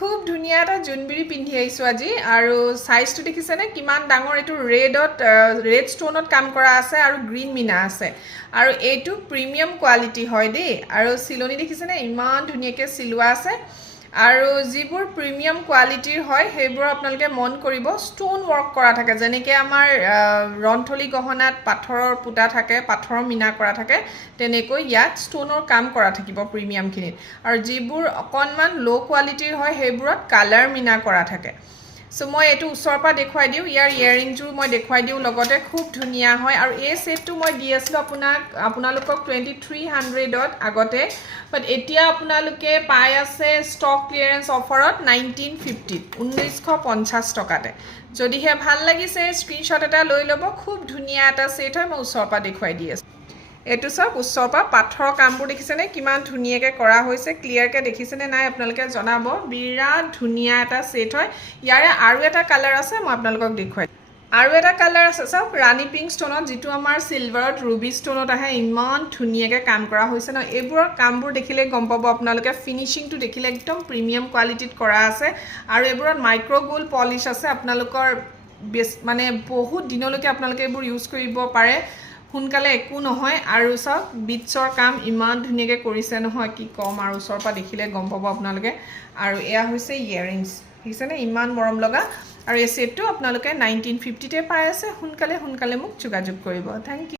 খুব ধুনীয়া এটা জোনবিৰি পিন্ধি আহিছোঁ আজি আৰু সাইজটো দেখিছেনে কিমান ডাঙৰ এইটো ৰেড ষ্টোনত কাম কৰা আছে আৰু গ্ৰীণ মিনা আছে আৰু এইটো প্ৰিমিয়াম কোৱালিটি হয় দেই আৰু চিলনি দেখিছেনে ইমান ধুনীয়াকৈ চিলোৱা আছে আৰু যিবোৰ প্ৰিমিয়াম কোৱালিটিৰ হয় সেইবোৰ আপোনালোকে মন কৰিব ষ্টোন ৱৰ্ক কৰা থাকে যেনেকৈ আমাৰ ৰন্থলী গহনাত পাথৰৰ পুটা থাকে পাথৰৰ মিনা কৰা থাকে তেনেকৈ ইয়াত ষ্টোনৰ কাম কৰা থাকিব প্ৰিমিয়ামখিনিত আৰু যিবোৰ অকণমান ল' কোৱালিটিৰ হয় সেইবোৰত কালাৰ মিনা কৰা থাকে সো মই এইটো ওচৰৰ পৰা দেখুৱাই দিওঁ ইয়াৰ ইয়েৰিংযোৰ মই দেখুৱাই দিওঁ লগতে খুব ধুনীয়া হয় আৰু এই সেটটো মই দি আছিলোঁ আপোনালোকক 2300ত আগতে বাট এতিয়া আপোনালোকে পাই আছে ষ্টক ক্লিয়াৰেন্স অফাৰত 1950 টকাতে যদিহে ভাল লাগিছে স্ক্ৰীনশ্বট এটা লৈ ল'ব খুব ধুনীয়া এটা সেট হয় মই ওচৰৰ পৰা দেখুৱাই দি আছোঁ এইটো সব ওচৰৰ পৰা পাথৰৰ কামবোৰ দেখিছেনে কিমান ধুনীয়াকৈ কৰা হৈছে ক্লিয়াৰকৈ দেখিছেনে নাই আপোনালোকে জনাব বিৰাট ধুনীয়া এটা সেট হয় ইয়াৰে আৰু এটা কালাৰ আছে মই আপোনালোকক দেখুৱাই আৰু এটা কালাৰ আছে সব ৰাণী পিংক ষ্টোনত যিটো আমাৰ চিলভাৰত ৰুবি ষ্টোনত আহে ইমান ধুনীয়াকৈ কাম কৰা হৈছে ন এইবোৰৰ কামবোৰ দেখিলে গম পাব আপোনালোকে ফিনিচিংটো দেখিলে একদম প্ৰিমিয়াম কোৱালিটিত কৰা আছে আৰু এইবোৰত মাইক্ৰ' গোল্ড পলিছ আছে আপোনালোকৰ মানে বহুত দিনলৈকে আপোনালোকে এইবোৰ ইউজ কৰিব পাৰে সোনকালে একো নহয় আৰু সব বিটছৰ কাম ইমান ধুনীয়াকৈ কৰিছে নহয় কি কম আৰু ওচৰৰ পৰা দেখিলে গম পাব আপোনালোকে আৰু এয়া হৈছে ইয়েৰিংছ দেখিছেনে ইমান মৰম লগা আৰু এই সেটটো আপোনালোকে 1950তে পাই আছে সোনকালে মোক যোগাযোগ কৰিব থেংক ইউ